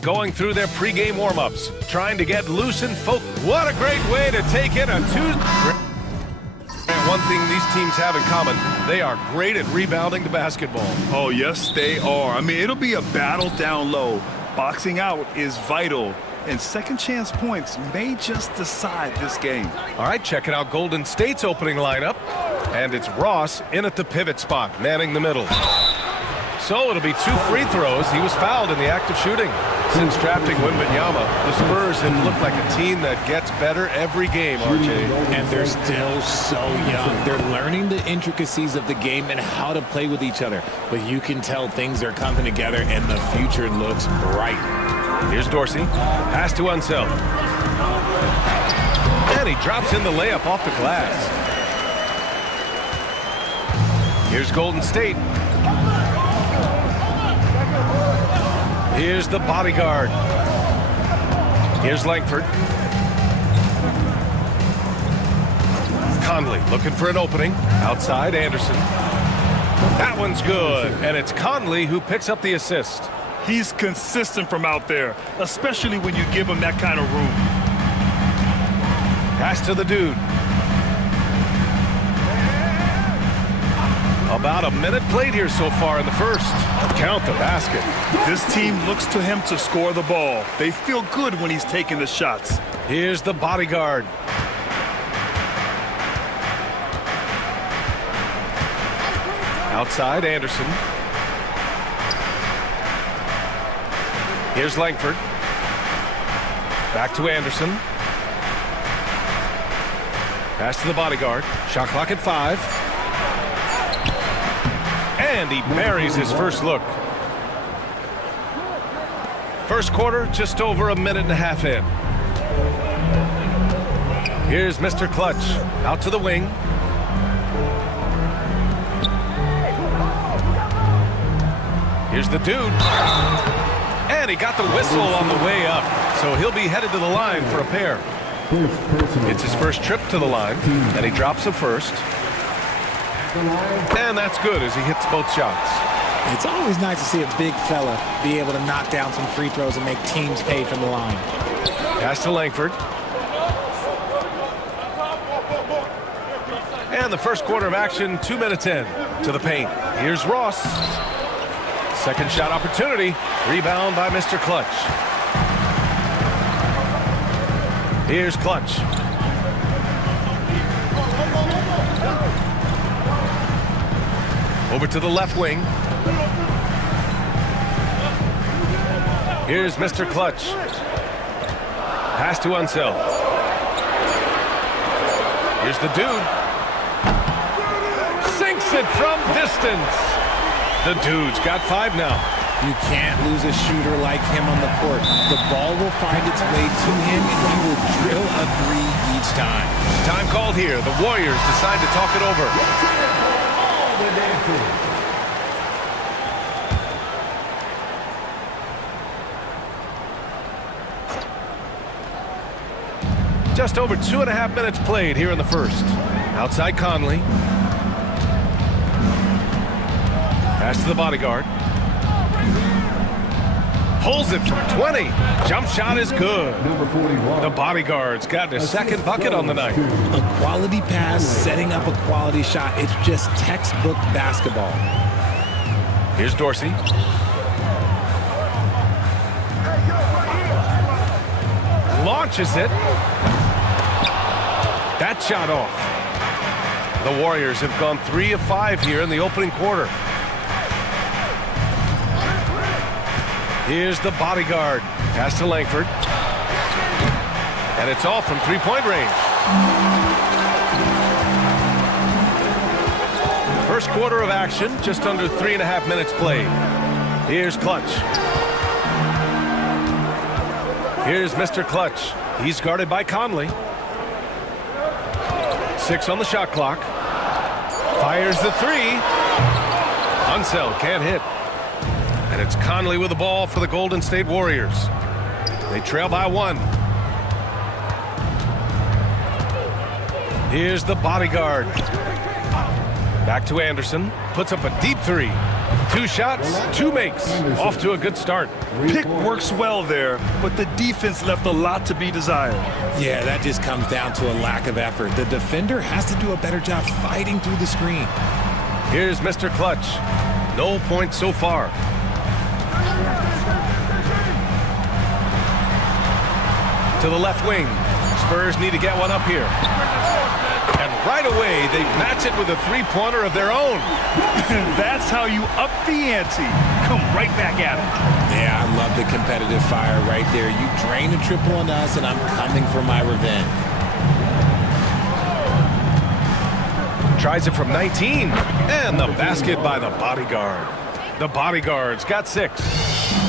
going through their pregame warm-ups, trying to get loose and focused. What a great way to take in a One thing these teams have in common, they are great at rebounding the basketball. Oh, yes, they are. I mean, it'll be a battle down low. Boxing out is vital, and second chance points may just decide this game. All right, checking out Golden State's opening lineup. And it's Ross in at the pivot spot, manning the middle. So it'll be 2 free throws. He was fouled in the act of shooting. Since drafting Wembanyama, the Spurs have looked like a team that gets better every game, RJ. And they're still so young. They're learning the intricacies of the game and how to play with each other. But you can tell things are coming together and the future looks bright. Here's Dorsey. Pass to Unseld. And he drops in the layup off the glass. Here's Golden State. Here's the bodyguard. Here's Langford. Conley looking for an opening. Outside, Anderson. That one's good. And it's Conley who picks up the assist. He's consistent from out there, especially when you give him that kind of room. Pass to the dude. About a minute played here so far in the first. Count the basket. This team looks to him to score the ball. They feel good when he's taking the shots. Here's the bodyguard. Outside, Anderson. Here's Langford. Back to Anderson. Pass to the bodyguard. Shot clock at 5. And he buries his first look. First quarter, just over a minute and a half in. Here's Mr. Clutch. Out to the wing. Here's the dude. And he got the whistle on the way up. So he'll be headed to the line for a pair. It's his first trip to the line, and he drops a first. And that's good as he hits both shots. It's always nice to see a big fella be able to knock down some free throws and make teams pay from the line. Pass to Langford. And the first quarter of action, 2 minutes in. To the paint. Here's Ross. Second shot opportunity. Rebound by Mr. Clutch. Here's Clutch. Over to the left wing. Here's Mr. Clutch. Pass to Unseld. Here's the dude. Sinks it from distance. The dude's got 5 now. You can't lose a shooter like him on the court. The ball will find its way to him, and he will drill a 3 each time. Time called here. The Warriors decide to talk it over. Just over 2.5 minutes played here in the first. Outside Conley. Pass to the bodyguard. Pulls it from 20. Jump shot is good. The bodyguard's gotten his second bucket on the night. A quality pass, setting up a quality shot. It's just textbook basketball. Here's Dorsey. Launches it. That shot off. The Warriors have gone 3 of 5 here in the opening quarter. Here's the bodyguard. Pass to Langford. And it's all from 3-point range. First quarter of action, just under 3.5 minutes played. Here's Clutch. Here's Mr. Clutch. He's guarded by Conley. 6 on the shot clock. Fires the 3. Unseld can't hit. And it's Conley with the ball for the Golden State Warriors. They trail by 1. Here's the bodyguard. Back to Anderson. Puts up a deep 3. 2 shots, 2 makes. Off to a good start. Pick works well there, but the defense left a lot to be desired. Yeah, that just comes down to a lack of effort. The defender has to do a better job fighting through the screen. Here's Mr. Clutch. No points so far. To the left wing. Spurs need to get one up here. And right away, they match it with a three-pointer of their own. That's how you up the ante. Come right back at it. Yeah, I love the competitive fire right there. You drain a triple on us, and I'm coming for my revenge. Tries it from 19. And the basket by the bodyguard. The bodyguard's got 6.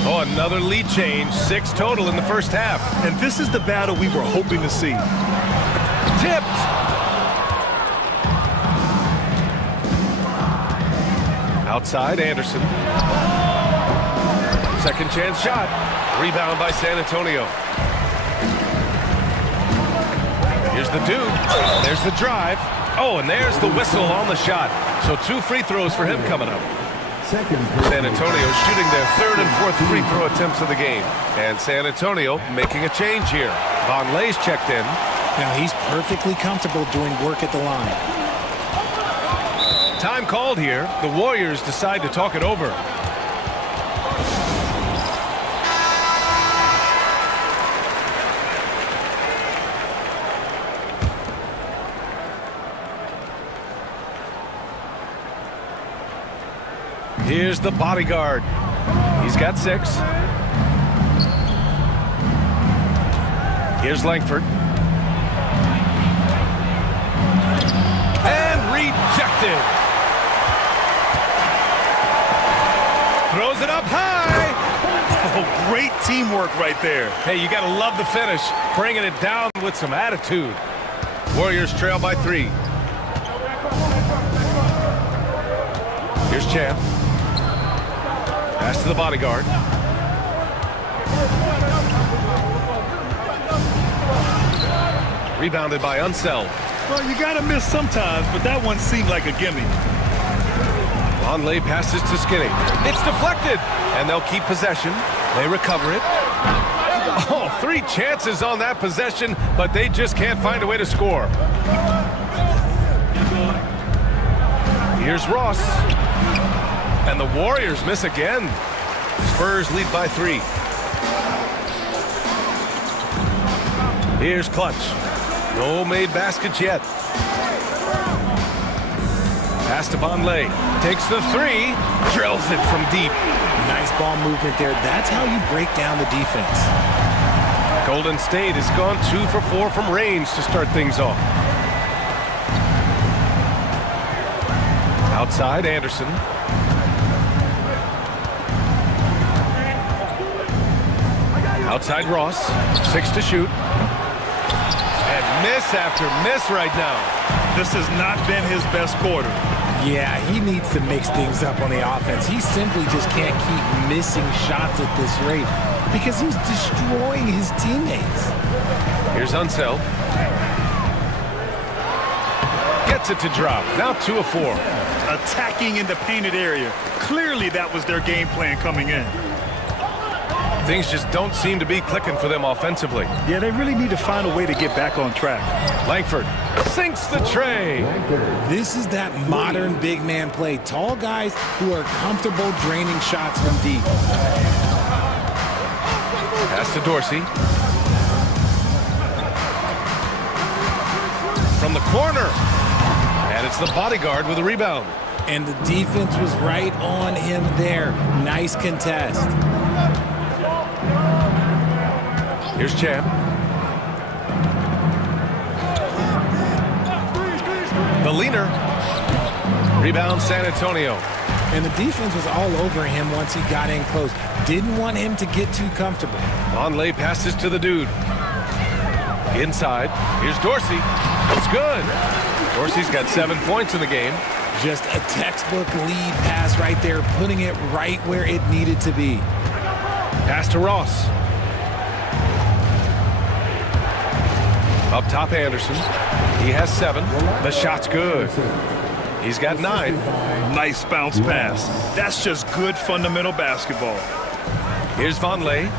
Oh, another lead change. 6 total in the first half. And this is the battle we were hoping to see. Tipped. Outside, Anderson. Second chance shot. Rebound by San Antonio. Here's the dude. There's the drive. Oh, and there's the whistle on the shot. So 2 free throws for him coming up. San Antonio shooting their 3rd and 4th free throw attempts of the game. And San Antonio making a change here. Vonleh's checked in. Now he's perfectly comfortable doing work at the line. Time called here. The Warriors decide to talk it over. Here's the bodyguard. He's got 6. Here's Langford. And rejected. Throws it up high. Oh, great teamwork right there. Hey, you got to love the finish. Bringing it down with some attitude. Warriors trail by 3. Here's Champ. Pass to the bodyguard. Rebounded by Unseld. Well, you got to miss sometimes, but that one seemed like a gimme. Vonleh passes to Skinny. It's deflected, and they'll keep possession. They recover it. Oh, 3 chances on that possession, but they just can't find a way to score. Here's Ross. And the Warriors miss again. Spurs lead by 3. Here's Clutch. No made baskets yet. Pass to Vonleh. Takes the 3. Drills it from deep. Nice ball movement there. That's how you break down the defense. Golden State has gone 2 for 4 from range to start things off. Outside, Anderson. Outside, Ross. 6 to shoot. And miss after miss right now. This has not been his best quarter. Yeah, he needs to mix things up on the offense. He simply just can't keep missing shots at this rate because he's destroying his teammates. Here's Unseld. Gets it to drop. Now 2 of 4. Attacking in the painted area. Clearly that was their game plan coming in. Things just don't seem to be clicking for them offensively. Yeah, they really need to find a way to get back on track. Langford sinks the tray. This is that modern big man play. Tall guys who are comfortable draining shots from deep. Pass to Dorsey. From the corner. And it's the bodyguard with a rebound. And the defense was right on him there. Nice contest. Here's Champ. The leaner. Rebound San Antonio. And the defense was all over him once he got in close. Didn't want him to get too comfortable. Vonleh passes to the dude. Inside. Here's Dorsey. It's good. Dorsey's got 7 points in the game. Just a textbook lead pass right there, putting it right where it needed to be. Pass to Ross. Up top, Anderson. He has 7. The shot's good. He's got 9. Nice bounce pass. That's just good fundamental basketball. Here's Vonleh.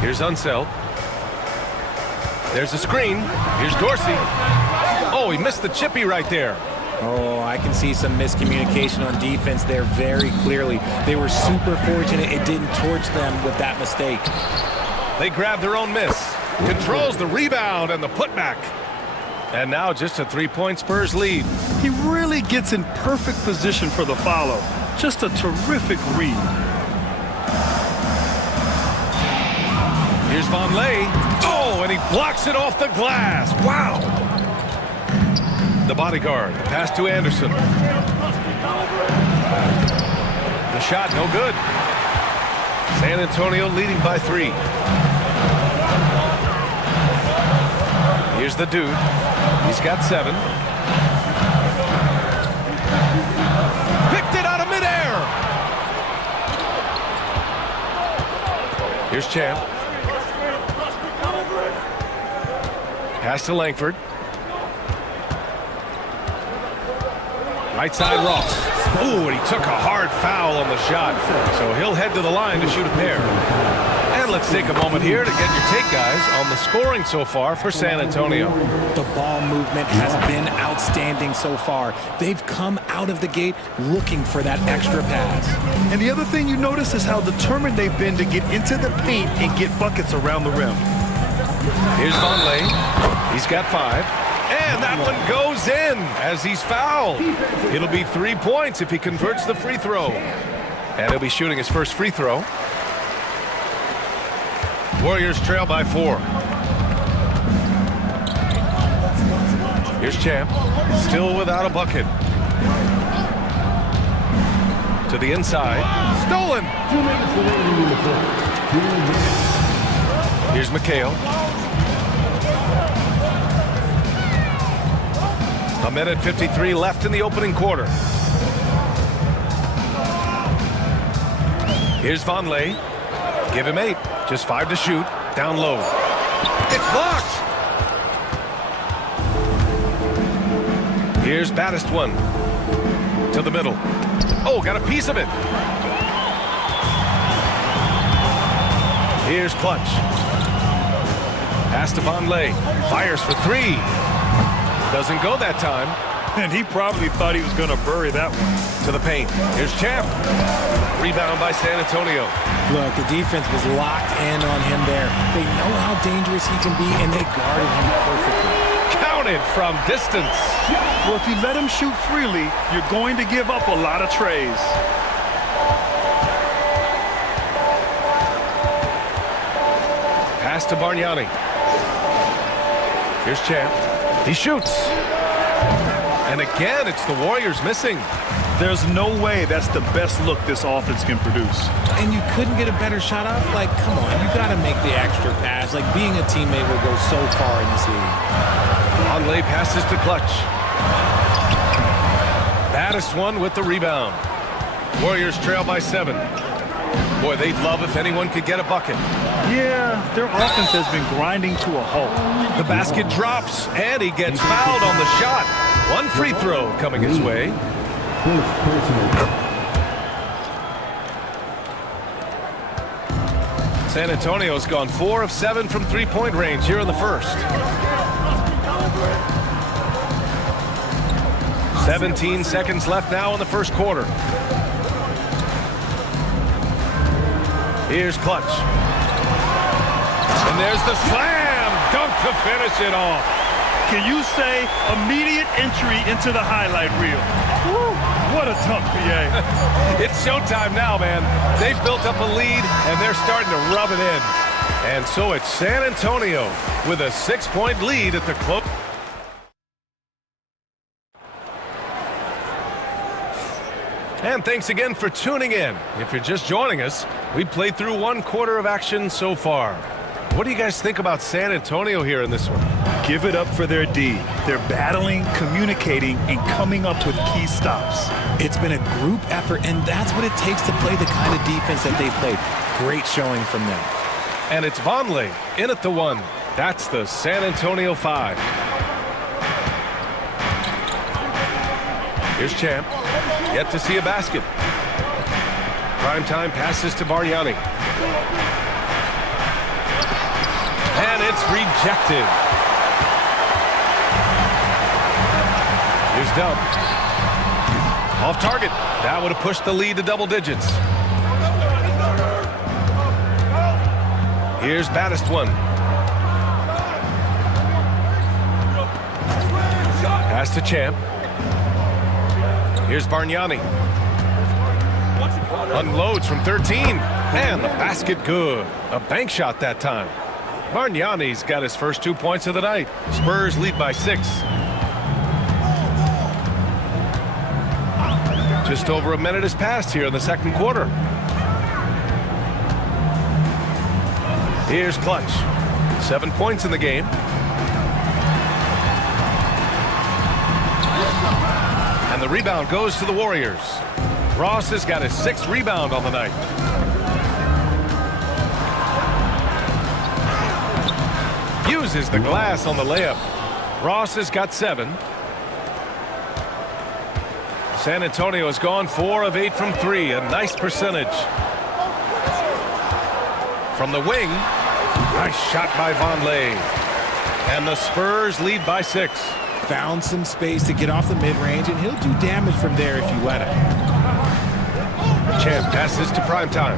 Here's Unseld. There's a screen. Here's Dorsey. Oh, he missed the chippy right there. Oh, I can see some miscommunication on defense there very clearly. They were super fortunate it didn't torch them with that mistake. They grab their own miss. Controls the rebound and the putback. And now just a 3-point Spurs lead. He really gets in perfect position for the follow. Just a terrific read. Here's Vonleh. Oh, and he blocks it off the glass. Wow. The bodyguard. The pass to Anderson. The shot, no good. San Antonio leading by 3. Here's the dude. He's got 7. Picked it out of midair. Here's Champ. Pass to Langford. Right side Ross. Ooh, and he took a hard foul on the shot. So he'll head to the line to shoot a pair. And let's take a moment here to get your take, guys, on the scoring so far for San Antonio. The ball movement has been outstanding so far. They've come out of the gate looking for that extra pass. And the other thing you notice is how determined they've been to get into the paint and get buckets around the rim. Here's Vonleh. He's got 5. And that one goes in as he's fouled. It'll be 3 points if he converts the free throw. And he'll be shooting his first free throw. Warriors trail by 4. Here's Champ. Still without a bucket. To the inside. Stolen. Here's McHale. A minute 53 left in the opening quarter. Here's Vonleh. Give him 8. Just 5 to shoot. Down low. It's blocked. Here's Baddest one. To the middle. Oh, got a piece of it. Here's Clutch. Pass to Vonleh. Fires for 3. Doesn't go that time. And he probably thought he was going to bury that one. To the paint. Here's Champ. Rebound by San Antonio. Look, the defense was locked in on him there. They know how dangerous he can be, and they guarded him perfectly. Counted from distance. Well, if you let him shoot freely, you're going to give up a lot of trays. Pass to Bargnani. Here's Champ. He shoots. And again, it's the Warriors missing. There's no way that's the best look this offense can produce. And you couldn't get a better shot off? Like, come on, you got to make the extra pass. Like, being a teammate will go so far in this league. Vonleh passes to Clutch. Baddest one with the rebound. Warriors trail by 7. Boy, they'd love if anyone could get a bucket. Yeah, their offense has been grinding to a halt. The basket drops, and he gets fouled on the shot. One free throw coming his way. San Antonio's gone 4 of 7 from three-point range here in the first. 17 seconds left now in the first quarter. Here's Clutch. And there's the slam dunk to finish it off. Can you say immediate entry into the highlight reel? Woo, what a dunk, BA. It's showtime now, man. They've built up a lead, and they're starting to rub it in. And so it's San Antonio with a 6-point lead at the close. And thanks again for tuning in. If you're just joining us, we played through 1 quarter of action so far. What do you guys think about San Antonio here in this one? Give it up for their D. They're battling, communicating, and coming up with key stops. It's been a group effort, and that's what it takes to play the kind of defense that they've played. Great showing from them. And it's Vonleh in at the 1. That's the San Antonio 5. Here's Champ. Yet to see a basket. Primetime passes to Bargnani. And it's rejected. Here's Dub. Off target. That would have pushed the lead to double digits. Here's Battistone. Pass to Champ. Here's Bargnani. Unloads from 13. And the basket good. A bank shot that time. Bargnani's got his first 2 points of the night. Spurs lead by 6. Just over a minute has passed here in the second quarter. Here's Clutch. 7 points in the game. And the rebound goes to the Warriors. Ross has got his 6th rebound on the night. Uses the glass on the layup. Ross has got 7. San Antonio has gone 4 of 8 from 3. A nice percentage. From the wing. Nice shot by Vonleh. And the Spurs lead by 6. Found some space to get off the mid-range, and he'll do damage from there if you let him. Champ passes to Primetime.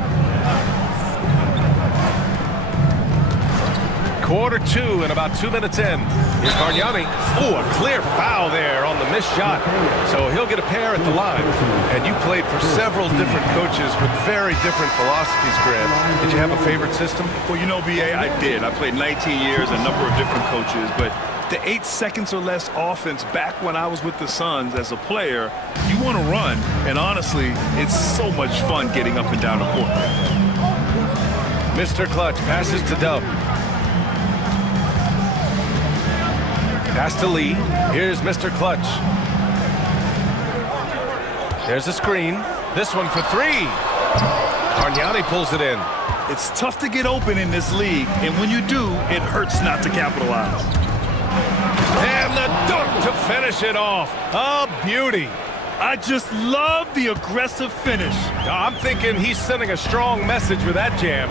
Quarter 2 and about 2 minutes in. Here's Bargnani. Oh, a clear foul there on the missed shot. So he'll get a pair at the line. And you played for several different coaches with very different philosophies, Grant. Did you have a favorite system? Well, you know, B.A., I did. I played 19 years, a number of different coaches, but the 8 seconds or less offense back when I was with the Suns as a player, you want to run, and honestly, it's so much fun getting up and down the court. Mr. Clutch passes to Dub. Pass to Lee. Here's Mr. Clutch. There's a screen. This one for 3. Bargnani pulls it in. It's tough to get open in this league, and when you do, it hurts not to capitalize. And the dunk to finish it off. A beauty. I just love the aggressive finish. I'm thinking he's sending a strong message with that jam.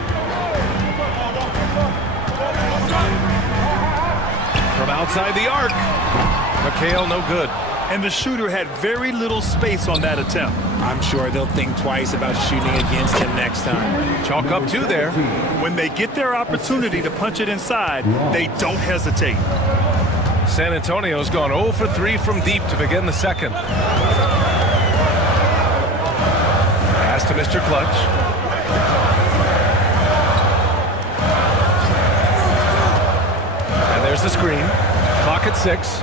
From outside the arc. McHale, no good. And the shooter had very little space on that attempt. I'm sure they'll think twice about shooting against him next time. Chalk up 2 there. When they get their opportunity to punch it inside, they don't hesitate. San Antonio's gone 0 for 3 from deep to begin the second. Pass to Mr. Clutch. And there's the screen. Clock at 6.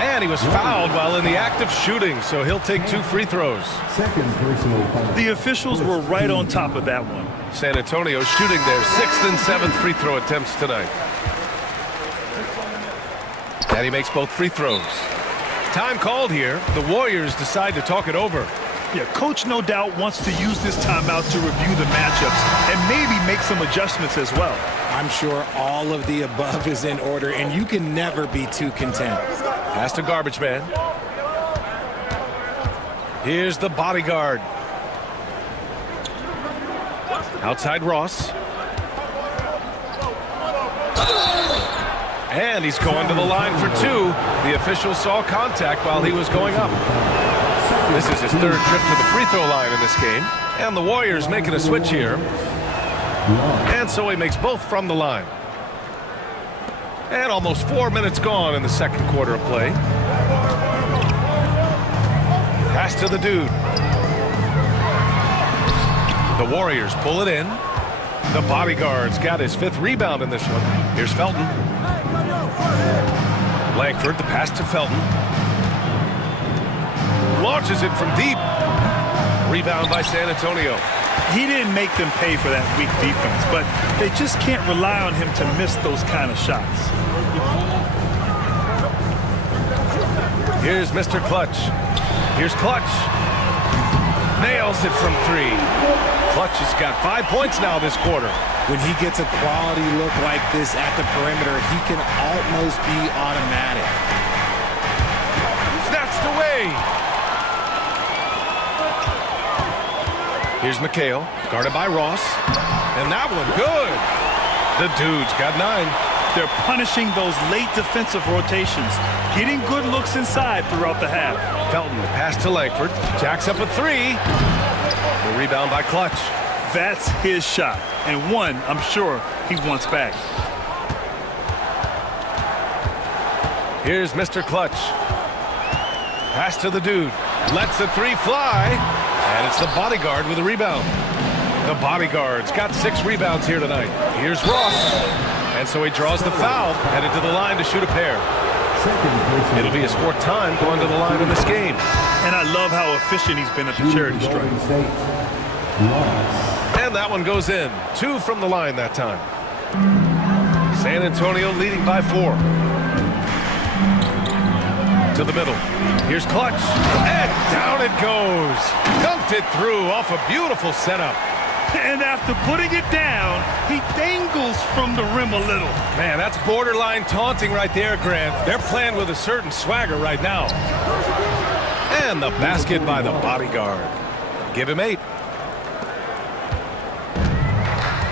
And he was fouled while in the act of shooting, so he'll take 2 free throws. Second personal foul. The officials were right on top of that one. San Antonio shooting their 6th and 7th free throw attempts tonight. And he makes both free throws. Time called here. The Warriors decide to talk it over. Yeah, coach no doubt wants to use this timeout to review the matchups and maybe make some adjustments as well. I'm sure all of the above is in order, and you can never be too content. Pass to Garbage Man. Here's the bodyguard. Outside Ross. And he's going to the line for 2. The official saw contact while he was going up. This is his 3rd trip to the free throw line in this game. And the Warriors making a switch here. And so he makes both from the line. And almost 4 minutes gone in the second quarter of play. Pass to the dude. The Warriors pull it in. The bodyguard's got his 5th rebound in this one. Here's Felton. Langford, the pass to Felton. Launches it from deep. Rebound by San Antonio. He didn't make them pay for that weak defense, but they just can't rely on him to miss those kind of shots. Here's Mr. Clutch. Here's Clutch. Nails it from 3. Clutch has got 5 points now this quarter. When he gets a quality look like this at the perimeter, he can almost be automatic. away. Here's McHale, guarded by Ross. And that one, good. The dude's got 9. They're punishing those late defensive rotations, getting good looks inside throughout the half. Felton, the pass to Langford. Jacks up a 3. The rebound by Clutch. That's his shot, and one I'm sure he wants back. Here's Mr. Clutch. Pass to the dude. Lets the 3 fly. And it's the bodyguard with a rebound. The bodyguard's got 6 rebounds here tonight. Here's Ross. And so he draws the foul, headed to the line to shoot a pair. It'll be his 4th time going to the line in this game. And I love how efficient he's been at the charity stripe. And that one goes in. 2 from the line that time. San Antonio leading by 4. To the middle. Here's Clutch. And down it goes. Dunked it through off a beautiful setup. And after putting it down, he dangles from the rim a little. Man, that's borderline taunting right there, Grant. They're playing with a certain swagger right now. And the basket by the bodyguard. Give him 8.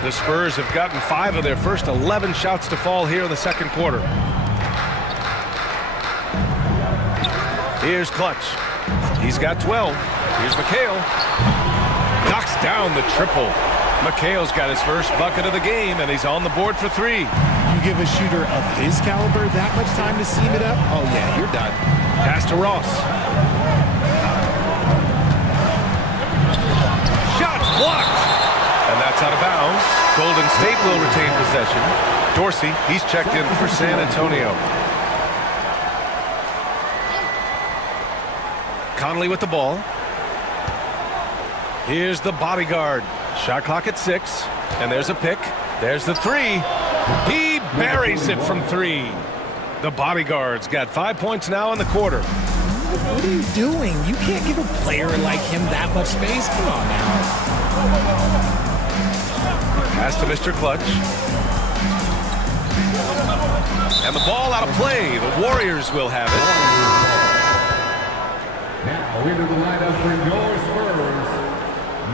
The Spurs have gotten 5 of their first 11 shots to fall here in the second quarter. Here's Clutch. He's got 12. Here's McHale. Knocks down the triple. McHale's got his first bucket of the game, and he's on the board for 3. You give a shooter of his caliber that much time to seam it up? Oh, yeah, you're done. Pass to Ross. Shots blocked. And that's out of bounds. Golden State will retain possession. Dorsey, he's checked in for San Antonio. Conley with the ball. Here's the bodyguard. Shot clock at 6. And there's a pick. There's the 3. He buries it from 3. The bodyguard's got 5 points now in the quarter. What are you doing? You can't give a player like him that much space. Come on now. Pass to Mr. Clutch. And the ball out of play. The Warriors will have it. Now into the lineup for your Spurs,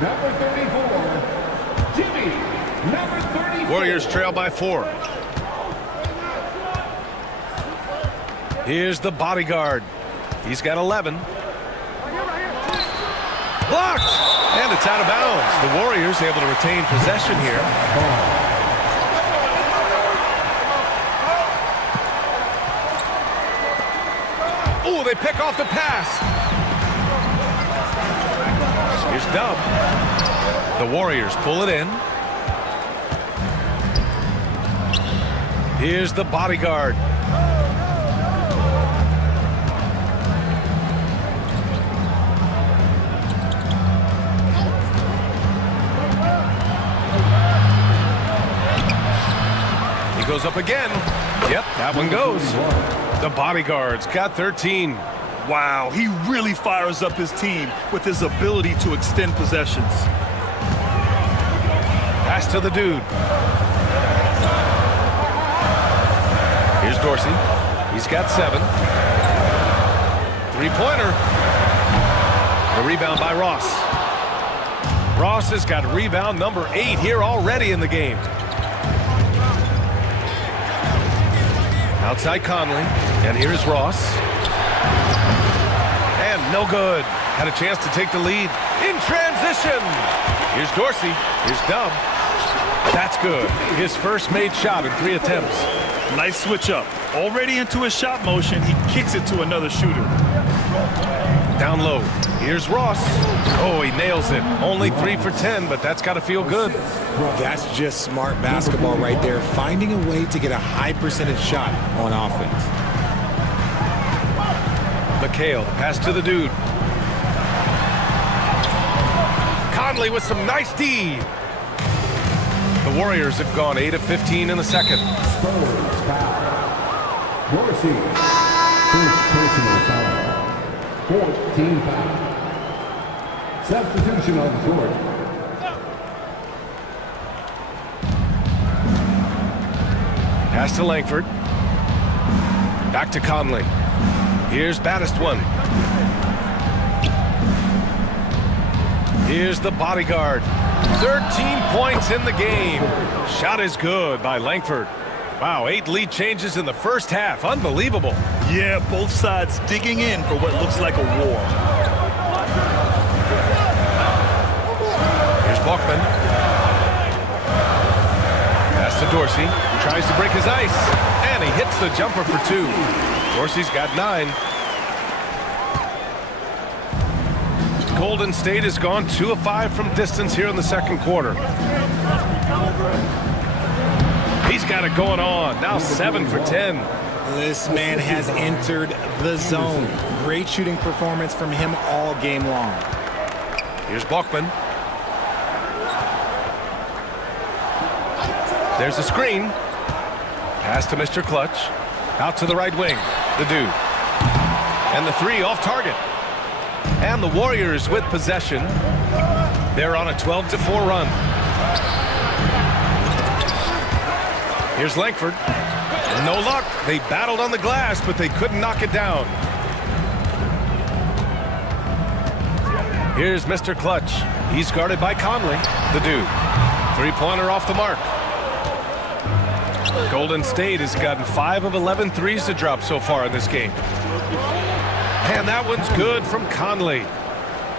number 34, Jimmy, number 34. Warriors trail by 4. Here's the bodyguard. He's got 11. Blocked! And it's out of bounds. The Warriors able to retain possession here. Oh, they pick off the pass. Here's Dub. The Warriors pull it in. Here's the bodyguard. He goes up again. Yep, that one goes. The bodyguard's got 13. Wow, he really fires up his team with his ability to extend possessions. Pass to the dude. Here's Dorsey. He's got 7. 3-pointer. The rebound by Ross. Ross has got rebound number 8 here already in the game. Outside Conley. And here's Ross. And no good. Had a chance to take the lead in transition. Here's Dorsey. Here's Dub. That's good. His first made shot in 3 attempts. Nice switch up. Already into his shot motion, he kicks it to another shooter. Down low. Here's Ross. Oh, he nails it. Only 3 for 10, but that's got to feel good. That's just smart basketball right there. Finding a way to get a high percentage shot on offense. McHale, pass to the dude. Conley with some nice D. The Warriors have gone 8 of 15 in the second. Spurs foul. Dorsey, first personal foul. 14 foul. Substitution on the court. Pass to Langford. Back to Conley. Here's Baddest one. Here's the bodyguard. 13 points in the game. Shot is good by Langford. Wow, 8 lead changes in the first half. Unbelievable. Yeah, both sides digging in for what looks like a war. Here's Bachman. Pass to Dorsey. Tries to break his ice. And he hits the jumper for 2. Dorsey's got 9. Golden State has gone 2 of 5 from distance here in the second quarter. He's got it going on. Now 7 for 10. This man has entered the zone. Great shooting performance from him all game long. Here's Bachman. There's a screen. Pass to Mr. Clutch. Out to the right wing. The dude. And the 3 off target. And the Warriors with possession. They're on a 12-4 run. Here's Langford. No luck. They battled on the glass, but they couldn't knock it down. Here's Mr. Clutch. He's guarded by Conley. The dude. 3-pointer off the mark. Golden State has gotten 5 of 11 threes to drop so far in this game. And that one's good from Conley.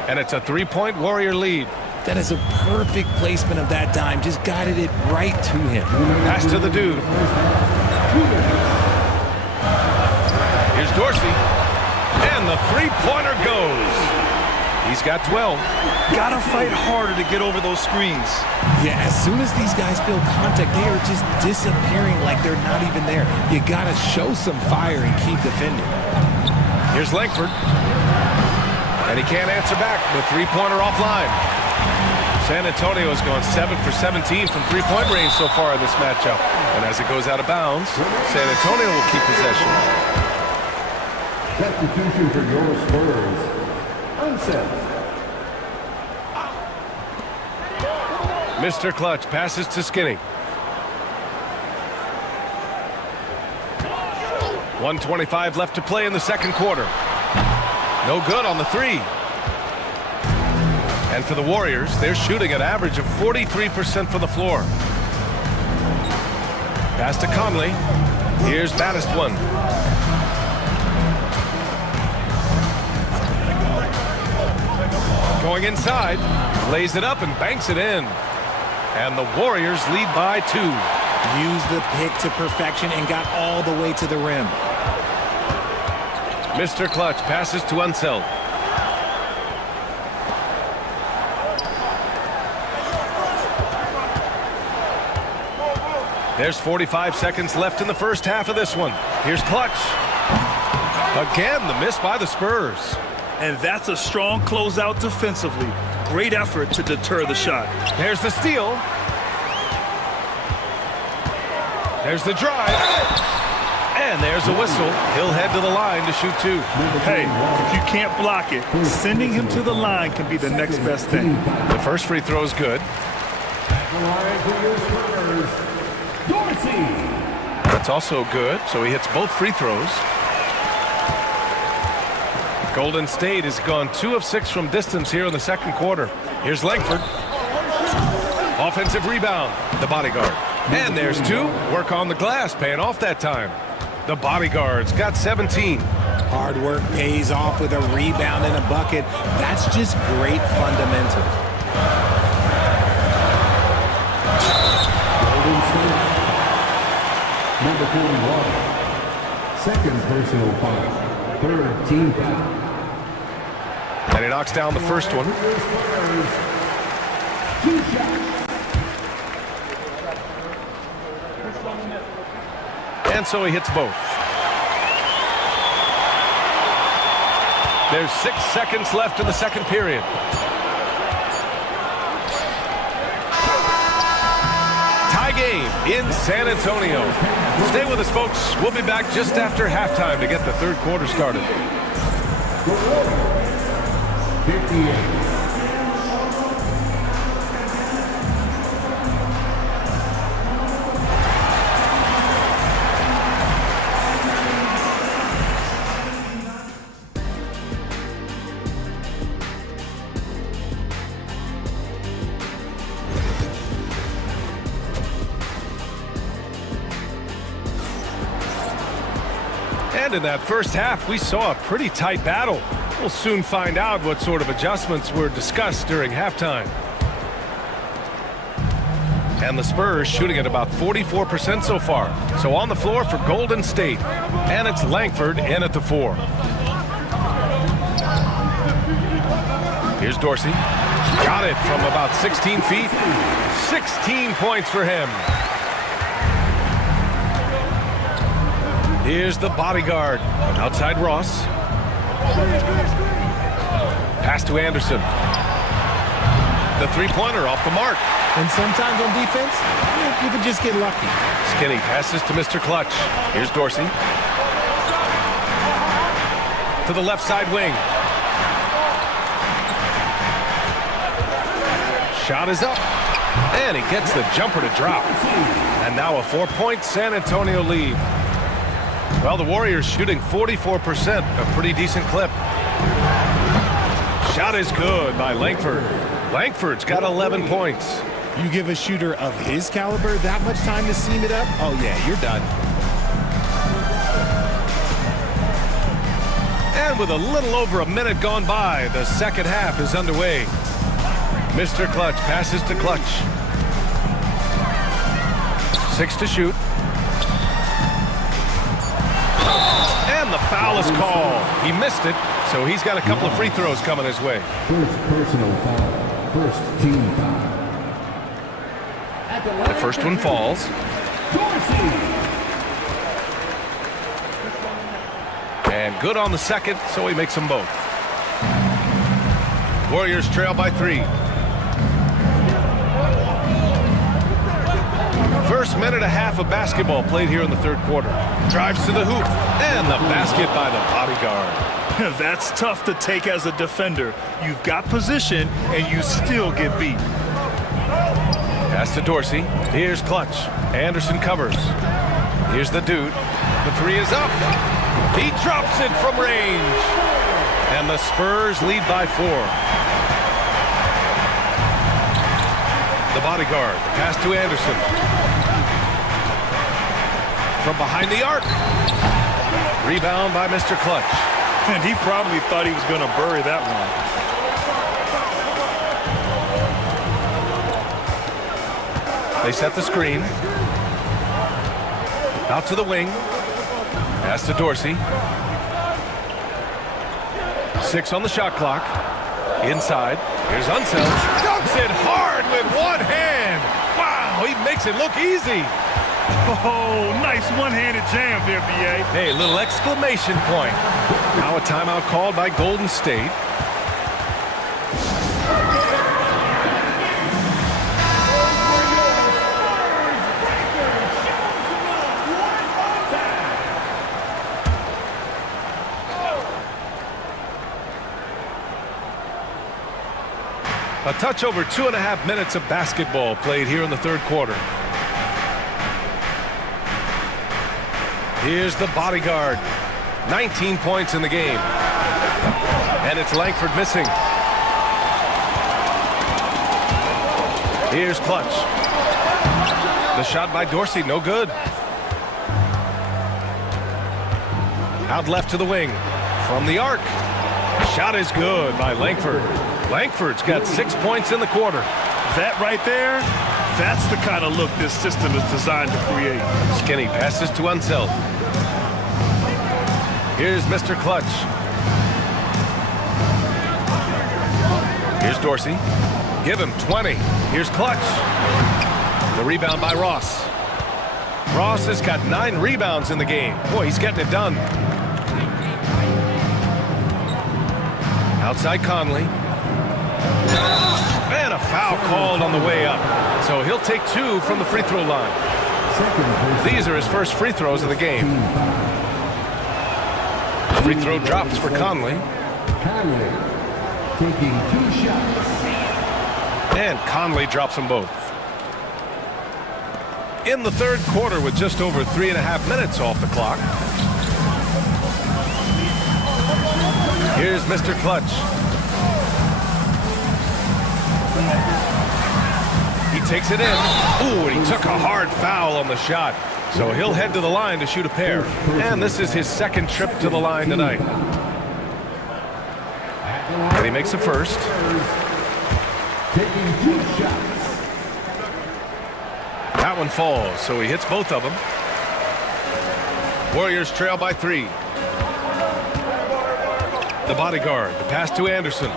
And it's a 3-point Warrior lead. That is a perfect placement of that dime. Just guided it right to him. Pass to the dude. Here's Dorsey. And the 3-pointer goes. He's got 12. Gotta fight harder to get over those screens. Yeah, as soon as these guys feel contact, they are just disappearing like they're not even there. You gotta show some fire and keep defending. Here's Langford. And he can't answer back. The 3-pointer offline. San Antonio has gone 7 for 17 from 3-point range so far in this matchup. And as it goes out of bounds, San Antonio will keep possession. Substitution for your Spurs. Unset. Mr. Clutch passes to Skinny. 1:25 left to play in the second quarter. No good on the 3. And for the Warriors, they're shooting an average of 43% from the floor. Pass to Conley. Here's Baddest one. Going inside, lays it up and banks it in. And the Warriors lead by 2. Used the pick to perfection and got all the way to the rim. Mr. Clutch passes to Unseld. There's 45 seconds left in the first half of this one. Here's Clutch. Again, the miss by the Spurs. And that's a strong closeout defensively. Great effort to deter the shot. There's the steal. There's the drive. And there's a whistle. He'll head to the line to shoot 2. Hey, if you can't block it, sending him to the line can be the next best thing. The first free throw is good. The line for your Spurs. Dorsey. That's also good, so he hits both free throws. Golden State has gone 2 of 6 from distance here in the second quarter. Here's Langford. Offensive rebound. The bodyguard. And there's 2. Work on the glass, paying off that time. The bodyguard's got 17. Hard work pays off with a rebound and a bucket. That's just great fundamentals. Golden State. Number 41. Second personal foul. Third team foul. And he knocks down the first one. 2 shots. And so he hits both. There's 6 seconds left in the second period. Tie game in San Antonio. Stay with us, folks. We'll be back just after halftime to get the third quarter started. 58. And in that first half, we saw a pretty tight battle. We'll soon find out what sort of adjustments were discussed during halftime. And the Spurs shooting at about 44% so far. So on the floor for Golden State. And it's Langford in at the 4. Here's Dorsey. Got it from about 16 feet. 16 points for him. Here's the bodyguard. Outside Ross. Pass to Anderson. The three-pointer off the mark. And sometimes on defense, you can just get lucky. Skinny passes to Mr. Clutch. Here's Dorsey. To the left side wing. Shot is up. And he gets the jumper to drop. And now a 4-point San Antonio lead. Well, the Warriors shooting 44%, a pretty decent clip. Shot is good by Langford. Langford's got 11 points. You give a shooter of his caliber that much time to seam it up, oh yeah, you're done. And with a little over a minute gone by, the second half is underway. Mr. Clutch passes to Clutch. 6 to shoot. And the foul is called. He missed it, so he's got a couple of free throws coming his way. First personal foul. First team foul. The first one falls. And good on the second, so he makes them both. Warriors trail by 3. First minute and a half of basketball played here in the third quarter. Drives to the hoop, and the basket by the bodyguard. That's tough to take as a defender. You've got position, and you still get beat. Pass to Dorsey. Here's Clutch. Anderson covers. Here's the dude. The 3 is up. He drops it from range. And the Spurs lead by 4. The bodyguard. Pass to Anderson. From behind the arc. Rebound by Mr. Clutch. And he probably thought he was going to bury that one. They set the screen. Out to the wing. Pass to Dorsey. 6 on the shot clock. Inside. Here's Unseld. Dunks it hard with one hand. Wow, he makes it look easy. Oh, nice one-handed jam there, B.A. Hey, little exclamation point. Now a timeout called by Golden State. A touch over 2.5 minutes of basketball played here in the third quarter. Here's the bodyguard. 19 points in the game. And it's Langford missing. Here's Clutch. The shot by Dorsey, no good. Out left to the wing. From the arc. Shot is good by Langford. Langford's got 6 points in the quarter. That right there, that's the kind of look this system is designed to create. Skinny passes to Unseld. Here's Mr. Clutch. Here's Dorsey. Give him 20. Here's Clutch. The rebound by Ross. Ross has got 9 rebounds in the game. Boy, he's getting it done. Outside Conley. And a foul called on the way up. So he'll take 2 from the free throw line. These are his first free throws of the game. Free throw drops for Conley. Conley taking 2 shots. And Conley drops them both. In the third quarter with just over 3.5 minutes off the clock. Here's Mr. Clutch. He takes it in. Ooh, and he took a hard foul on the shot. So he'll head to the line to shoot a pair. And this is his second trip to the line tonight. And he makes a first. Taking 2 shots. That one falls, so he hits both of them. Warriors trail by 3. The bodyguard, the pass to Anderson.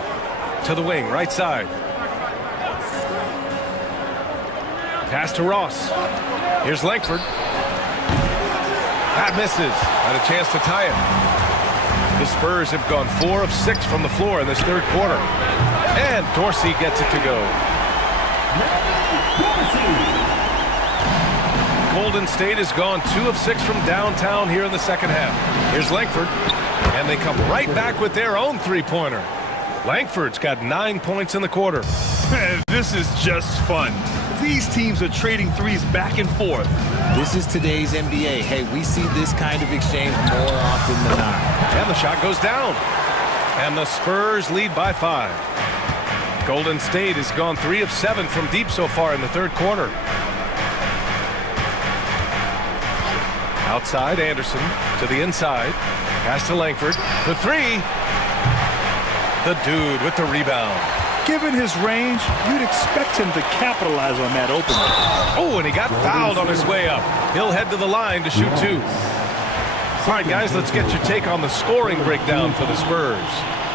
To the wing, right side. Pass to Ross. Here's Langford. That misses. Had a chance to tie it. The Spurs have gone 4 of 6 from the floor in this third quarter. And Dorsey gets it to go. Golden State has gone 2 of 6 from downtown here in the second half. Here's Langford. And they come right back with their own three-pointer. Langford's got 9 points in the quarter. This is just fun. These teams are trading threes back and forth. This is today's NBA. Hey, we see this kind of exchange more often than not. And the shot goes down. And the Spurs lead by 5. Golden State has gone 3 of 7 from deep so far in the third quarter. Outside, Anderson to the inside. Pass to Langford for 3. The dude with the rebound. Given his range, you'd expect him to capitalize on that opening. Oh, and he got fouled on his way up. He'll head to the line to shoot 2. All right, guys, let's get your take on the scoring breakdown for the Spurs.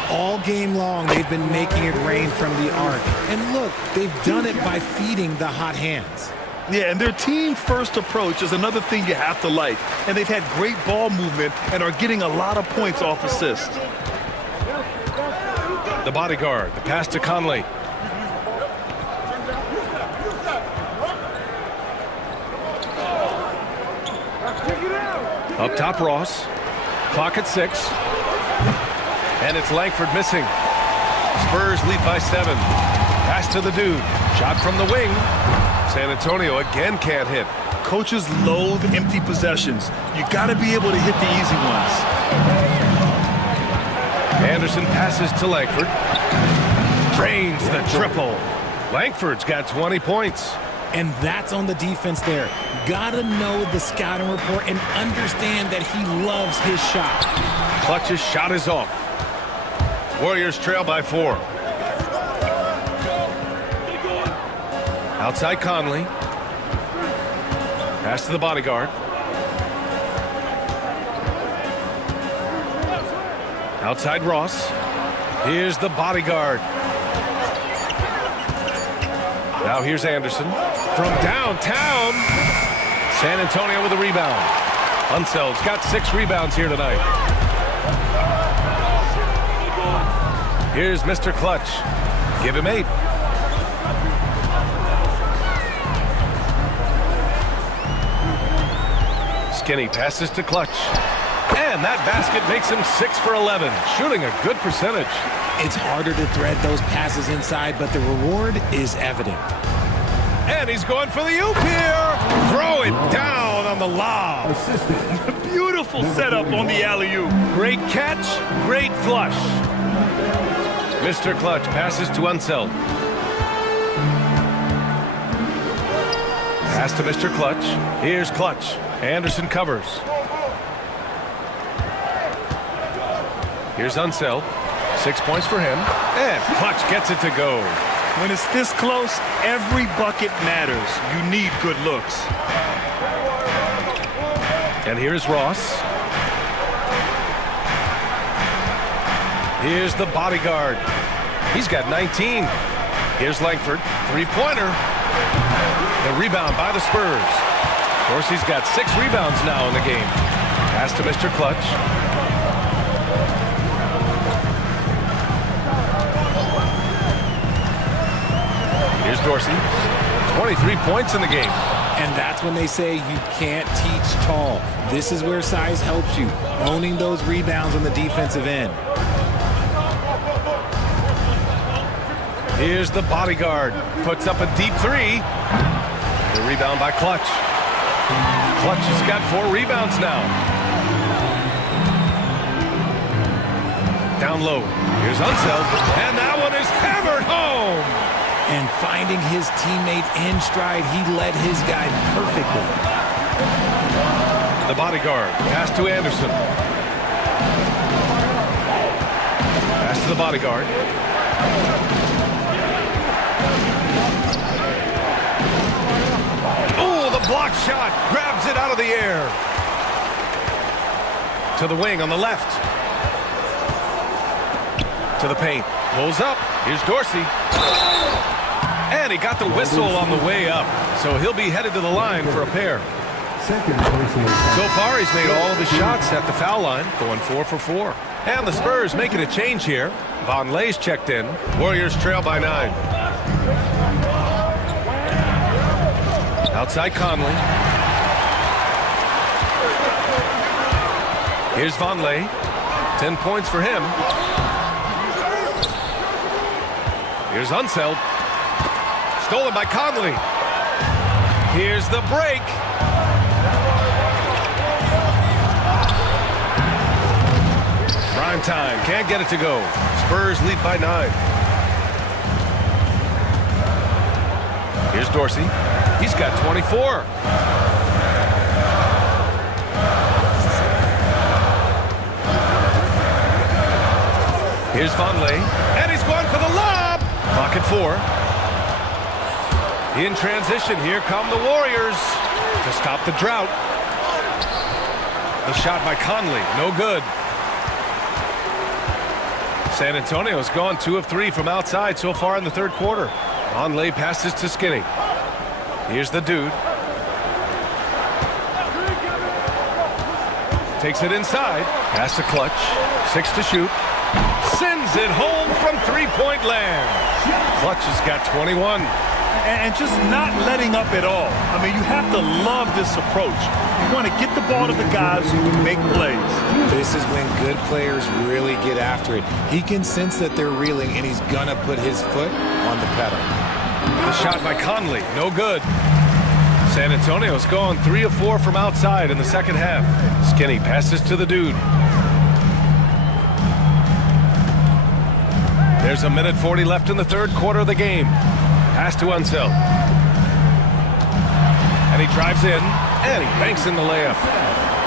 All game long, they've been making it rain from the arc. And look, they've done it by feeding the hot hands. Yeah, and their team-first approach is another thing you have to like. And they've had great ball movement and are getting a lot of points off assists. The bodyguard, the pass to Conley. Up top, Ross. Clock at 6. And it's Langford missing. Spurs lead by 7. Pass to the dude. Shot from the wing. San Antonio again can't hit. Coaches loathe empty possessions. You got to be able to hit the easy ones. Anderson passes to Langford. Drains the triple. Langford's got 20 points. And that's on the defense there. Gotta know the scouting report and understand that he loves his shot. Clutch's shot is off. Warriors trail by 4. Outside Conley. Pass to the bodyguard. Outside Ross. Here's the bodyguard. Now here's Anderson. From downtown. San Antonio with a rebound. Unseld's got 6 rebounds here tonight. Here's Mr. Clutch. Give him 8. Skinny passes to Clutch. And that basket makes him 6 for 11, shooting a good percentage. It's harder to thread those passes inside, but the reward is evident. And he's going for the oop here. Throw it down on the lob. Beautiful setup on the alley-oop. Great catch, great flush. Mr. Clutch passes to Unseld. Pass to Mr. Clutch. Here's Clutch. Anderson covers. Here's Unseld. 6 points for him. And Clutch gets it to go. When it's this close, every bucket matters. You need good looks. And here's Ross. Here's the bodyguard. He's got 19. Here's Langford. Three-pointer. The rebound by the Spurs. Dorsey's got 6 rebounds now in the game. Pass to Mr. Clutch. Here's Dorsey. 23 points in the game. And that's when they say you can't teach tall. This is where size helps you, owning those rebounds on the defensive end. Here's the bodyguard. Puts up a deep 3. The rebound by Clutch. Clutch has got 4 rebounds now. Down low. Here's Unseld. And that one is hammered home. And finding his teammate in stride, he led his guy perfectly. The bodyguard. Pass to Anderson. Pass to the bodyguard. Oh, the block shot. Grabs it out of the air. To the wing on the left. To the paint. Pulls up. Here's Dorsey. And he got the whistle on the way up. So he'll be headed to the line for a pair. So far, he's made all of his shots at the foul line, going 4 for 4. And the Spurs making a change here. Vonleh's checked in. Warriors trail by 9. Outside Conley. Here's Vonleh. 10 points for him. Here's Unseld. Stolen by Conley. Here's the break. Prime time. Can't get it to go. Spurs lead by 9. Here's Dorsey. He's got 24. Here's Vonleh. And he's going for the lob. Clock at 4. In transition, here come the Warriors to stop the drought. The shot by Conley, no good. San Antonio's gone 2 of 3 from outside so far in the third quarter. Vonleh passes to Skinny. Here's the dude. Takes it inside. Pass to Clutch. 6 to shoot. Sends it home from three-point land. Clutch has got 21. And just not letting up at all. I mean, you have to love this approach. You want to get the ball to the guys who can make plays. This is when good players really get after it. He can sense that they're reeling, and he's going to put his foot on the pedal. The shot by Conley, no good. San Antonio's gone 3 of 4 from outside in the second half. Skinny passes to the dude. There's a minute 40 left in the third quarter of the game. Pass to Unseld. And he drives in, and he banks in the layup.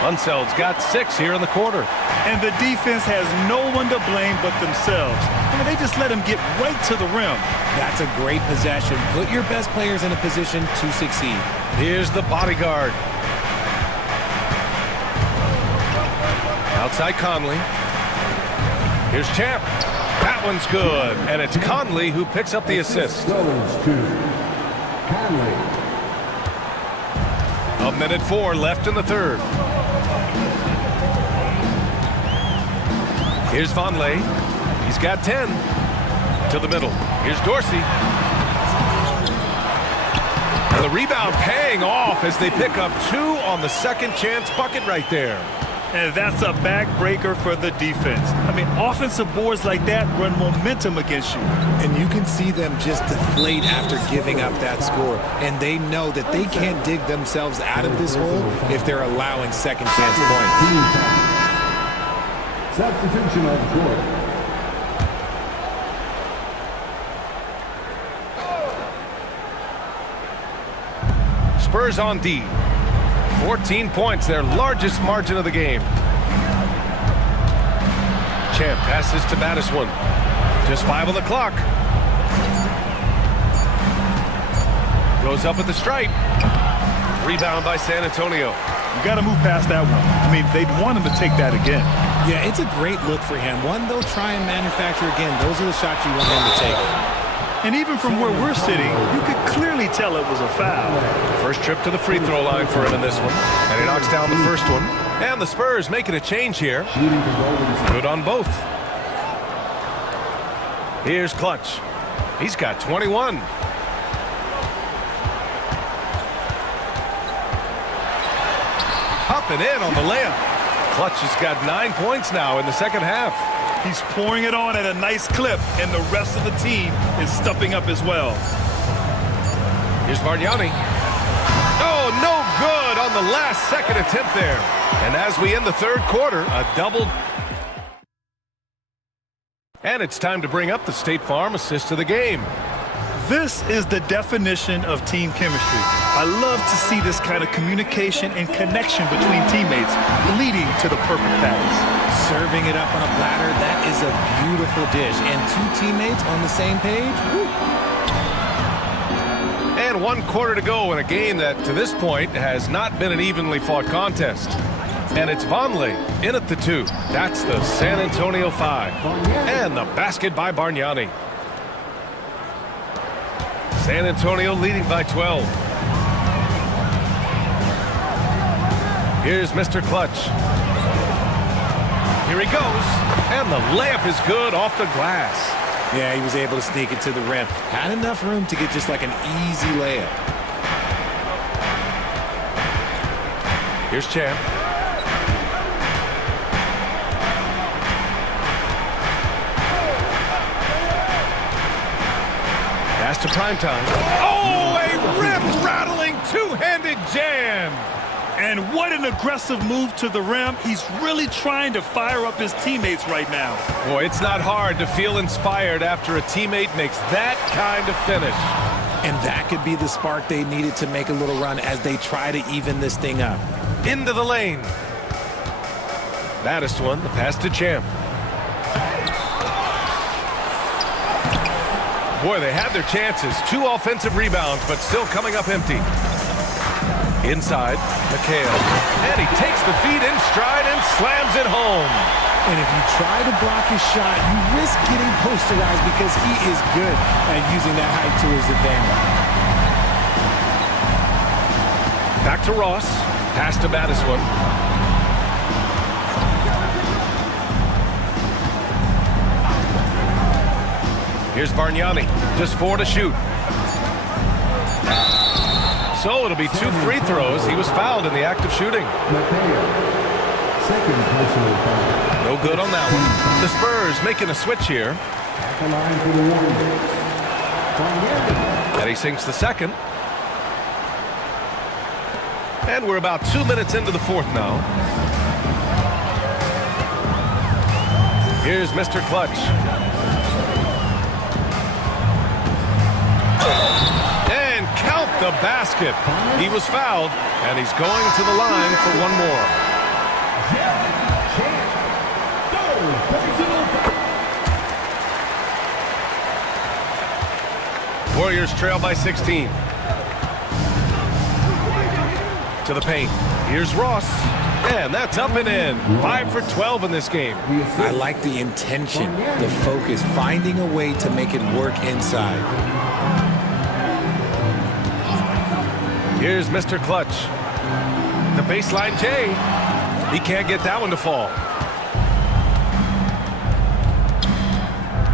Unseld's got 6 here in the quarter. And the defense has no one to blame but themselves. I mean, they just let him get right to the rim. That's a great possession. Put your best players in a position to succeed. Here's the bodyguard. Outside Conley. Here's Champ. That one's good. And it's Conley who picks up the assist. A minute 4 left in the third. Here's Vonleh. He's got 10. To the middle. Here's Dorsey. And the rebound paying off as they pick up 2 on the second chance bucket right there. And that's a backbreaker for the defense. I mean, offensive boards like that run momentum against you. And you can see them just deflate after giving up that score. And they know that they can't dig themselves out of this hole if they're allowing second chance points. Substitution on the court. Spurs on D. 14 points, their largest margin of the game. Champ passes to Mattiswood. Just 5 on the clock. Goes up at the stripe. Rebound by San Antonio. You got to move past that one. I mean, they'd want him to take that again. Yeah, it's a great look for him. One they'll try and manufacture again. Those are the shots you want him to take. And even from where we're sitting, you could clearly tell it was a foul. First trip to the free throw line for him in this one. And he knocks down the first one. And the Spurs making a change here. Good on both. Here's Clutch. He's got 21. Up and in on the layup. Clutch has got 9 points now in the second half. He's pouring it on at a nice clip, and the rest of the team is stepping up as well. Here's Bargnani. Oh, no good on the last second attempt there. And as we end the third quarter, a double. And it's time to bring up the State Farm assist of the game. This is the definition of team chemistry. I love to see this kind of communication and connection between teammates leading to the perfect pass. Serving it up on a platter, that is a beautiful dish. And two teammates on the same page, woo. And 1 quarter to go in a game that, to this point, has not been an evenly fought contest. And it's Vonleh in at the 2. That's the San Antonio 5. And the basket by Bargnani. San Antonio leading by 12. Here's Mr. Clutch. Here he goes. And the layup is good off the glass. Yeah, he was able to sneak it to the rim. Had enough room to get just like an easy layup. Here's Champ. Pass to primetime. Oh, a rim-rattling two-handed jam. And what an aggressive move to the rim. He's really trying to fire up his teammates right now. Boy, it's not hard to feel inspired after a teammate makes that kind of finish. And that could be the spark they needed to make a little run as they try to even this thing up. Into the lane. Baddest one, the pass to Champ. Boy, they had their chances. 2 offensive rebounds, but still coming up empty. Inside, McHale. And he takes the feed in stride and slams it home. And if you try to block his shot, you risk getting posterized because he is good at using that height to his advantage. Back to Ross. Pass to Battiswood. Here's Bargnani. Just 4 to shoot. So it'll be 2 free throws. He was fouled in the act of shooting. Second personal foul. No good on that one. The Spurs making a switch here. At the line for the Warriors. Bargnani. And he sinks the second. And we're about 2 minutes into the 4th now. Here's Mr. Clutch. And count the basket. He was fouled, and he's going to the line for one more. Warriors trail by 16. To the paint. Here's Ross. And that's up and in. 5 for 12 in this game. I like the intention, the focus, finding a way to make it work inside. Here's Mr. Clutch. The baseline J. He can't get that one to fall.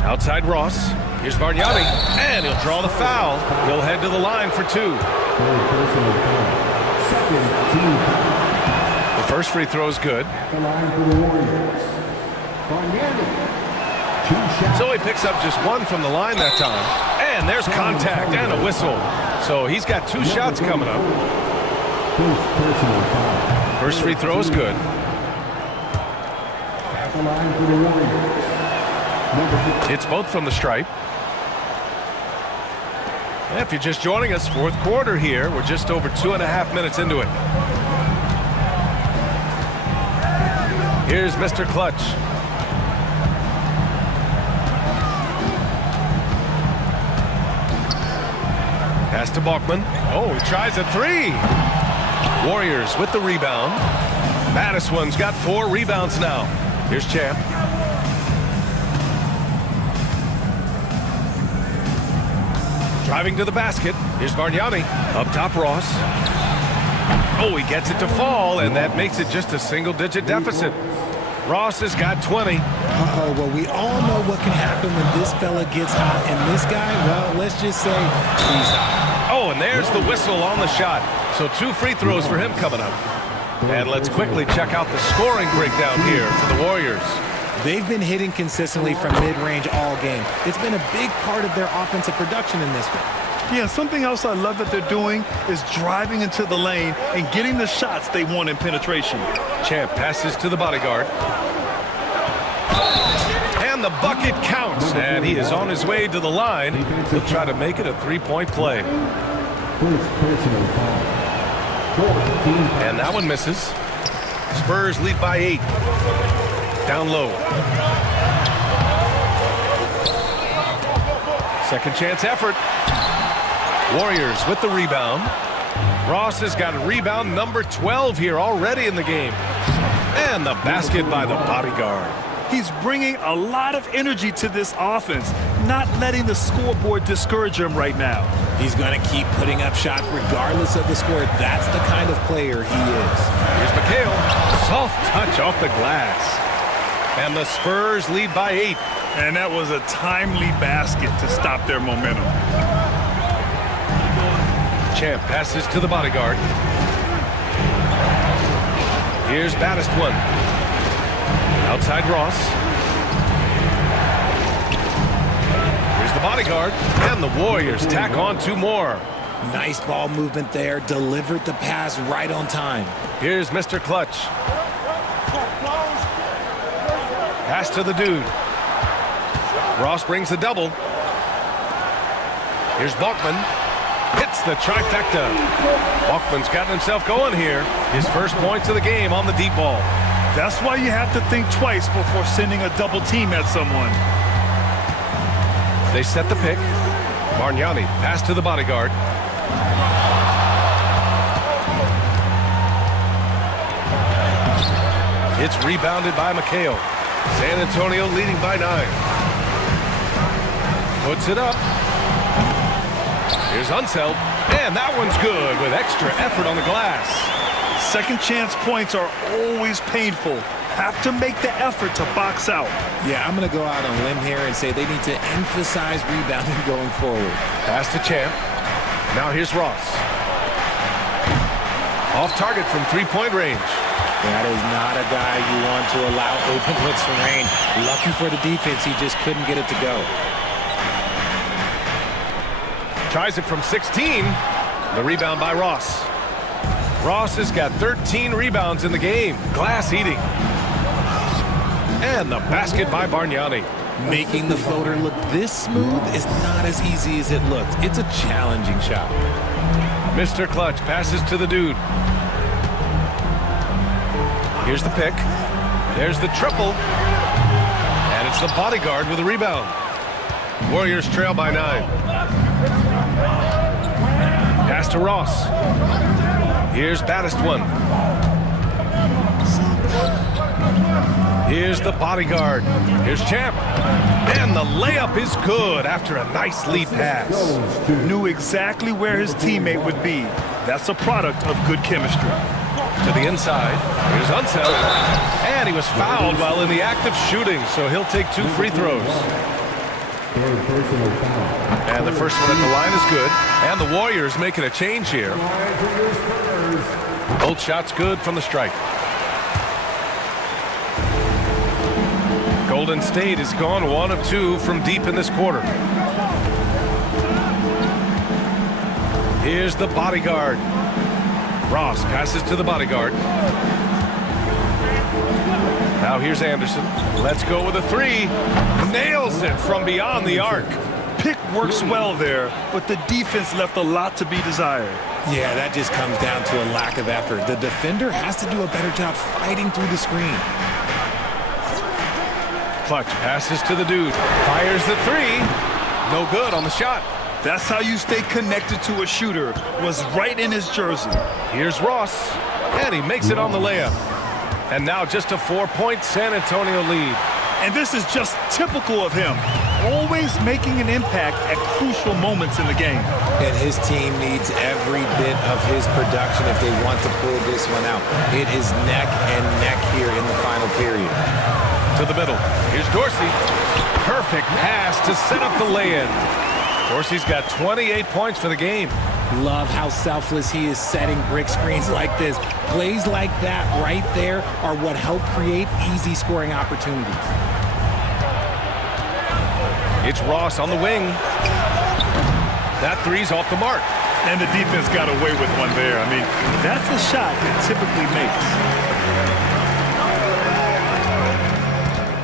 Outside Ross. Here's Bargnani. And he'll draw the foul. He'll head to the line for 2. The first free throw is good. The line for the Warriors. Bargnani. 2 shots. So he picks up just 1 from the line that time. And there's contact and a whistle. So he's got 2 shots coming up. First personal foul. First free throw is good. At the line for the Warriors. Number 15. It's both from the stripe. If you're just joining us, 4th quarter here. We're just over 2.5 minutes into it. Here's Mr. Clutch. Pass to Balkman. Oh, he tries a 3. Warriors with the rebound. Battiswood's got 4 rebounds now. Here's Champ. Driving to the basket. Here's Bargnani. Up top, Ross. Oh, he gets it to fall, and that makes it just a single-digit deficit. Ross has got 20. Uh-oh, well, we all know what can happen when this fella gets hot. And this guy, well, let's just say he's hot. Oh, and there's the whistle on the shot. So 2 free throws for him coming up. And let's quickly check out the scoring breakdown here for the Warriors. They've been hitting consistently from mid-range all game. It's been a big part of their offensive production in this one. Yeah, something else I love that they're doing is driving into the lane and getting the shots they want in penetration. Champ passes to the bodyguard. And And the bucket counts, and he is on his way to the line. He'll try to make it a three-point play. First personal foul. 14. And that one misses. Spurs lead by 8. Down low. Second chance effort. Warriors with the rebound. Ross has got rebound number 12 here already in the game. And the basket by the bodyguard. He's bringing a lot of energy to this offense, not letting the scoreboard discourage him right now. He's going to keep putting up shots regardless of the score. That's the kind of player he is. Here's McHale. Soft touch off the glass. And the Spurs lead by 8. And that was a timely basket to stop their momentum. Champ passes to the bodyguard. Here's Baddest one. Outside Ross. Here's the bodyguard. And the Warriors tack on 2 more. Nice ball movement there. Delivered the pass right on time. Here's Mr. Clutch. Pass to the dude. Ross brings the double. Here's Balkman. Hits the trifecta. Balkman's gotten himself going here. His first points of the game on the deep ball. That's why you have to think twice before sending a double team at someone. They set the pick. Bargnani pass to the bodyguard. It's rebounded by McHale. San Antonio leading by 9. Puts it up. Here's Unseld. And that one's good with extra effort on the glass. Second chance points are always painful. Have to make the effort to box out. Yeah, I'm going to go out on a limb here and say they need to emphasize rebounding going forward. Pass to Champ. Now here's Ross. Off target from three-point range. That is not a guy you want to allow open looks from range. Lucky for the defense, he just couldn't get it to go. Tries it from 16. The rebound by Ross. Ross has got 13 rebounds in the game. Glass eating. And the basket by Bargnani. Making the floater look this smooth is not as easy as it looks. It's a challenging shot. Mr. Clutch passes to the dude. Here's the pick. There's the triple. And it's the bodyguard with the rebound. Warriors trail by 9. Pass to Ross. Here's Baddest one. Here's the bodyguard. Here's Champ. And the layup is good after a nice lead pass. Knew exactly where his teammate would be. That's a product of good chemistry. To the inside. Here's Unseld. And he was fouled while in the act of shooting, so he'll take 2 free throws. Third personal foul. And the first one at the line is good. And the Warriors making a change here. Both shots good from the strike. Golden State has gone 1 of 2 from deep in this quarter. Here's the bodyguard. Ross passes to the bodyguard. Now here's Anderson. Let's go with a 3. Nails it from beyond the arc. Pick works well there, but the defense left a lot to be desired. Yeah, that just comes down to a lack of effort. The defender has to do a better job fighting through the screen. Clutch passes to the dude. Fires the 3. No good on the shot. That's how you stay connected to a shooter. Was right in his jersey. Here's Ross. And he makes it on the layup. And now just a 4-point San Antonio lead. And this is just typical of him. Always making an impact at crucial moments in the game. And his team needs every bit of his production if they want to pull this one out. It is neck and neck here in the final period. To the middle. Here's Dorsey. Perfect pass to set up the lay-in. Dorsey's got 28 points for the game. Love how selfless he is setting brick screens like this. Plays like that right there are what help create easy scoring opportunities. It's Ross on the wing. That 3's off the mark. And the defense got away with one there. I mean, that's a shot it typically makes.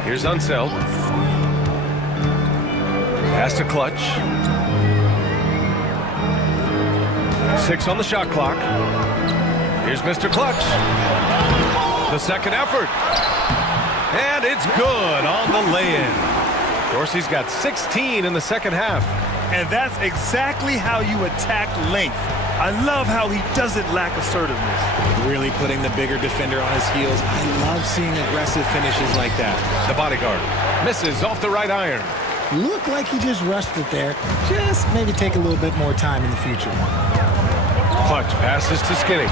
Here's Unseld. Pass to Clutch. 6 on the shot clock. Here's Mr. Clutch. The second effort. And it's good on the lay-in. Dorsey's got 16 in the second half. And that's exactly how you attack length. I love how he doesn't lack assertiveness. Really putting the bigger defender on his heels. I love seeing aggressive finishes like that. The bodyguard misses off the right iron. Looked like he just rushed it there. Just maybe take a little bit more time in the future. Clutch passes to Skinny.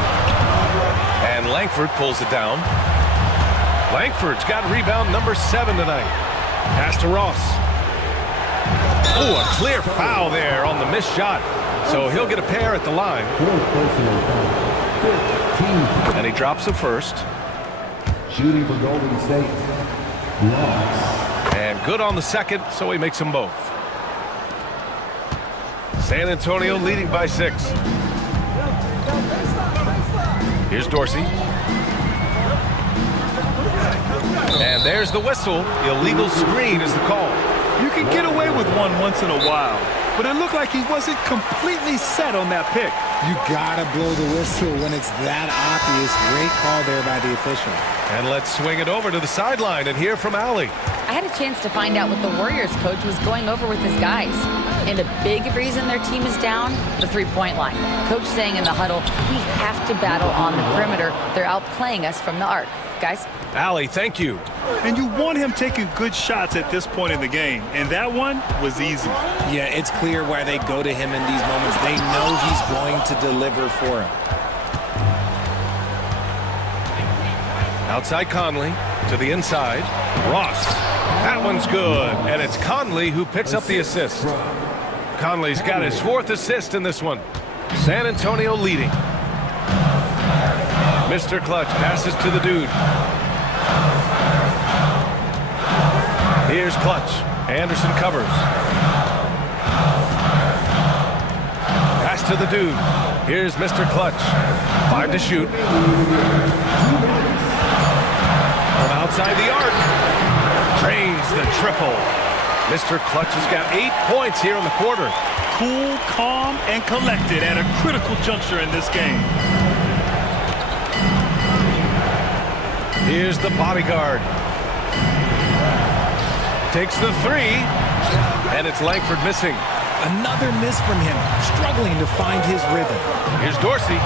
And Langford pulls it down. Langford's got rebound number 7 tonight. Pass to Ross. Oh, a clear foul there on the missed shot. So he'll get a pair at the line. And he drops it first. Shooting for Golden State. Ross. And good on the second, so he makes them both. San Antonio leading by 6. Here's Dorsey. And there's the whistle. Illegal screen is the call. You can get away with one once in a while, but it looked like he wasn't completely set on that pick. You gotta blow the whistle when it's that obvious. Great call there by the official. And let's swing it over to the sideline and hear from Allie. I had a chance to find out what the Warriors coach was going over with his guys. And a big reason their team is down, the three-point line. Coach saying in the huddle, we have to battle on the perimeter. They're outplaying us from the arc. Guys? Allie, thank you. And you want him taking good shots at this point in the game, and that one was easy. Yeah, it's clear why they go to him in these moments. They know he's going to deliver for him. Outside Conley to the inside. Ross. That one's good. And it's Conley who picks up the assist. Conley's got his 4th assist in this one. San Antonio leading. Mr. Clutch passes to the dude. Here's Clutch. Anderson covers. Pass to the dude. Here's Mr. Clutch. 5 to shoot. From outside the arc. Drains the triple. Mr. Clutch has got 8 points here in the quarter. Cool, calm, and collected at a critical juncture in this game. Here's the bodyguard. Takes the 3. And it's Langford missing. Another miss from him, struggling to find his rhythm. Here's Dorsey.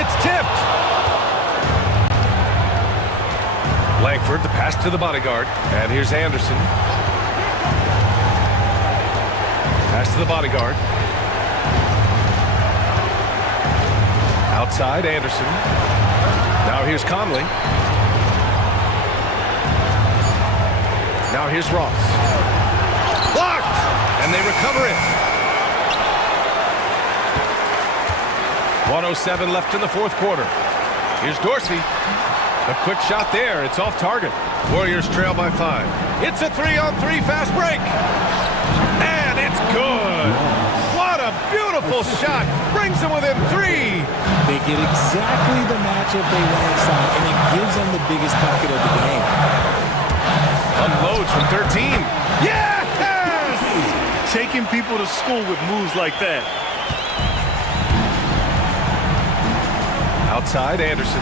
It's tipped. Langford, the pass to the bodyguard. And here's Anderson. Pass to the bodyguard. Outside, Anderson. Now here's Conley. Now here's Ross. Blocked! And they recover it. 1:07 left in the 4th quarter. Here's Dorsey. A quick shot there. It's off target. Warriors trail by 5. It's a 3-on-3 fast break. And it's good. What a beautiful shot. Brings them within 3. They get exactly the matchup they want inside, and it gives them the biggest bucket of the game. Unloads from 13. Yes! Taking people to school with moves like that. Outside, Anderson.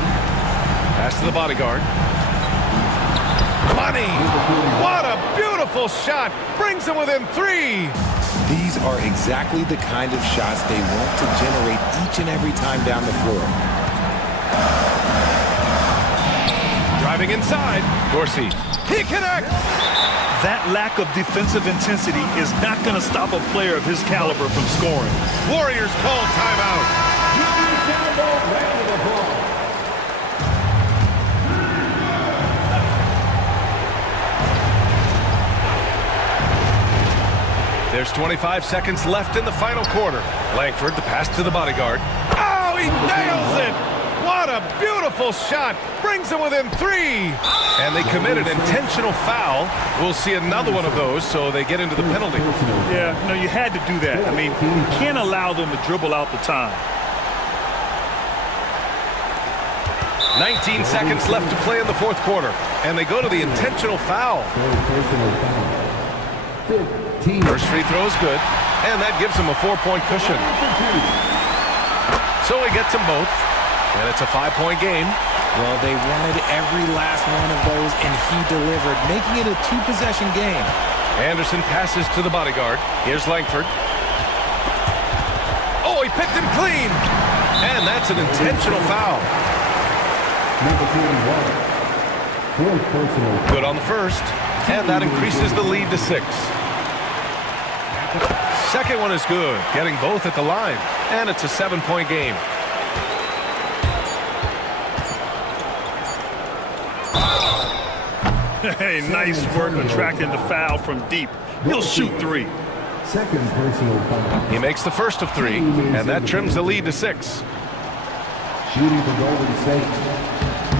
Pass to the bodyguard. Money! What a beautiful shot! Brings them within 3. These are exactly the kind of shots they want to generate each and every time down the floor. Driving inside. Dorsey. He connects! That lack of defensive intensity is not going to stop a player of his caliber from scoring. Warriors call timeout. There's 25 seconds left in the final quarter. Langford, the pass to the bodyguard. Oh, he nails it! What a beautiful shot! Brings them within 3. And they commit an intentional foul. We'll see another one of those, so they get into the penalty. Yeah, no, you had to do that. I mean, you can't allow them to dribble out the time. 19 seconds left to play in the 4th quarter. And they go to the intentional foul. 15. team. First free throw is good, and that gives him a 4-point cushion. So he gets them both, and it's a 5-point game. Well, they wanted every last one of those, and he delivered, making it a 2-possession game. Anderson passes to the bodyguard. Here's Langford. Oh, he picked him clean. And that's an intentional foul. Number 41. Fourth personal. Good on the first. And that increases the lead to 6. Second one is good, getting both at the line. And it's a 7-point game. Hey, nice work attracting the foul from deep. He'll shoot 3. Second personal foul. He makes the first of 3, and that trims the lead to 6. Shooting for Golden State.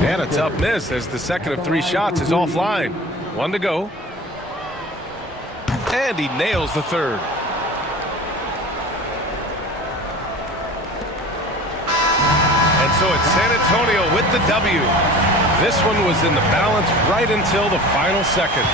And a tough miss as the second of 3 shots is offline. 1 to go. And he nails the third. And so it's San Antonio with the W. This one was in the balance right until the final second.